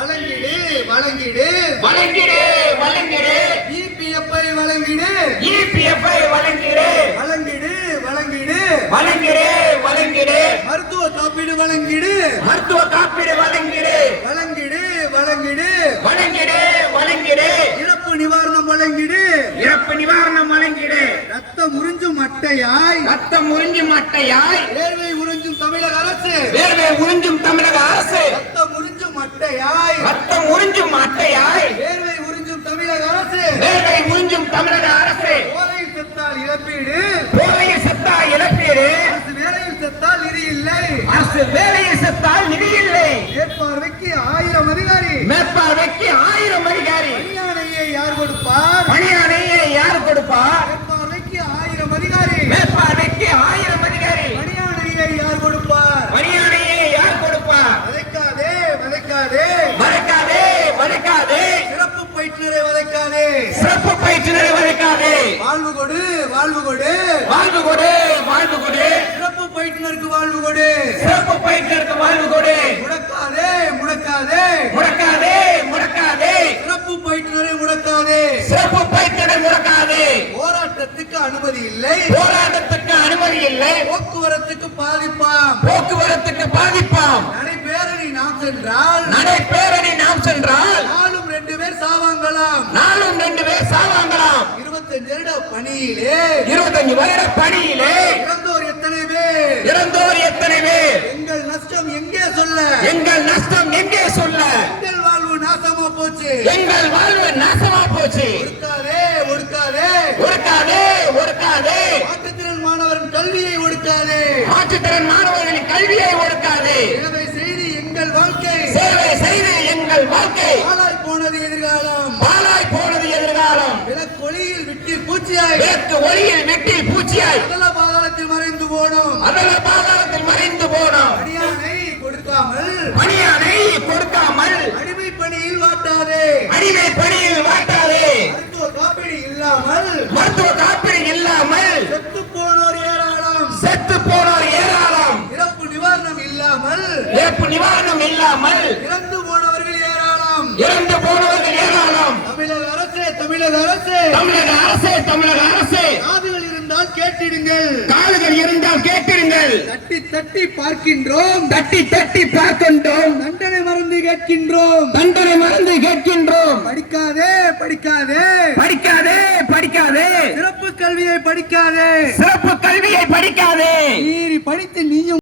வழங்கிடு வழங்கிடு வழங்கிடு வழங்கிடு இபிஎஃப்ஐ வழங்கிடு இபிஎஃப்ஐ வழங்கிடு வழங்கிடு வழங்கிடு வழங்கிடு வழங்கிடு மருத்துவ காப்பீடு வழங்கிடு மருத்துவ காப்பீடு வழங்கிடு வழங்கிடு வழங்கிடு வழங்கிடு வழங்கிடு இறப்பு நிவாரணம் வழங்கிடு இறப்பு நிவாரணம் வழங்கிடு ரத்தம் உறிஞ்சும் அட்டையாய் ரத்தம் உறிஞ்சும் அட்டையாய் வேர்வை உறிஞ்சும் தமிழக அரசு வேர்வை உறிஞ்சும் தமிழக அரசு ரத்தம் உறிஞ்சும் அட்டையாய் ரத்தம் உறிஞ்சும் அட்டையாய் வேர்வை உறிஞ்சும் தமிழக அரசு வேர்வை உறிஞ்சும் தமிழக அரசு போதையில் செத்தால் இழப்பீடு போதையில் செத்தால் இழப்பீடு அரசு வேலையில் செத்தால் நிதி இல்லை அரசு வேலையில் செத்தால் நிதி இல்லை மேற்பார்வைக்கு 1000 அதிகாரி மேற்பார்வைக்கு 1000 அதிகாரி பணியாணையை யார் கொடுப்பார் பணியாணையை யார் கொடுப்பார் மேற்பார்வைக்கு 1000 அதிகாரி மேற்பார்வைக்கு 1000 அதிகாரி பணியாணையை யார் கொடுப்பார் பணியாணையை யார் கொடுப்பார் வதைக்காதே வதைக்காதே வதைக்காதே வதைக்காதே சிறப்பு பயிற்றுனரை வதைக்காதே சிறப்பு பயிற்சினரை வதைக்காதே வாழ்வு கொடு வாழ்வு கொடு வாழ்வு கொடு வாழ்வு கொடு சிறப்பு பயிற்றுனருக்கு வாழ்வு கொடு சிறப்பு பயிற்சினருக்கு வாழ்வு கொடு முடக்காதே முடக்காதே முடக்காதே முடக்காதே சிறப்பு பயிற்றுனரை முடக்காதே சிறப்பு பயிற்சினரை முடக்காதே போராட்டத்துக்கு அனுமதி இல்லை போராட்டத்துக்கு அனுமதி இல்லை போக்குவரத்துக்கு பாதிப்பாம் போக்குவரத்துக்கு பாதிப்பாம் நடைபேரணி நாம் சென்றால் நடைபேரணி நாம் சென்றால் நாளும் 2 பேர் சாவாங்களாம் நாளும் 2 பேர் சாவாங்களாம் 25 வருட பணியிலே 25 வருட பணியிலே இறந்தோர் எத்தனை பேர் இறந்தோர் எத்தனை பேர் எங்கள் நஷ்டம் எங்கே சொல்ல எங்கள் நஷ்டம் எங்கே சொல்ல எங்கள் வாழ்வு நாசமா போச்சு எங்கள் வாழ்வு நாசமா போச்சு ஒடுக்காதே ஒடுக்காதே ஒடுக்காதே ஒடுக்காதே மாற்றுத்திறன் மாணவரின் கல்வியை ஒடுக்காதே மாற்றுத்திறன் மாணவர்களின் கல்வியை ஒடுக்காதே சேவை செய்து எங்கள் வாழ்க்கை சேவை செய்து எங்கள் வாழ்க்கை பாழாய் போனது எதிர்காலம் பாழாய் போனது எதிர்காலம் விளக்கொளியில் விட்டு பூச்சியாய் விளக்கு ஒளியில் வெட்டில் பூச்சியாய் அதல பாதாளத்தில் மறைந்து போனோம் அதல பாதாளத்தில் மறைந்து போனோம் அடியானை கொடுக்காமல் பணியானை கொடுக்காமல் அடிமை பணியில் வாட்டாதே அடிமை பணியில் வாட்டாதே மருத்துவ காப்பீடு இல்லாமல் மருத்துவ காப்பீடு இல்லாமல் செத்து போனோர் ஏராளம் செத்து போனோர் ஏராளம் இறப்பு நிவாரணம் இல்லாமல் இறப்பு நிவாரணம் இல்லாமல் இறந்து போனவர்கள் ஏராளம் இறந்து போனவர்கள் ஏராளம் தமிழக அரசே தமிழக அரசே தமிழக அரசே தமிழக அரசே காதுகள் இருந்தால் கேட்டிடுங்கள் காதுகள் இருந்தால் கேட்டிருங்கள் தட்டி தட்டி பார்க்கின்றோம் தட்டி தட்டி பார்க்கின்றோம் தண்டனை மறந்து கேட்கின்றோம் தண்டனை மறந்து கேட்கின்றோம் படிக்காதே படிக்காதே படிக்காதே படிக்காதே சிறப்பு கல்வியை படிக்காதே சிறப்பு கல்வியை படிக்காதே மீறி படித்து நீயும்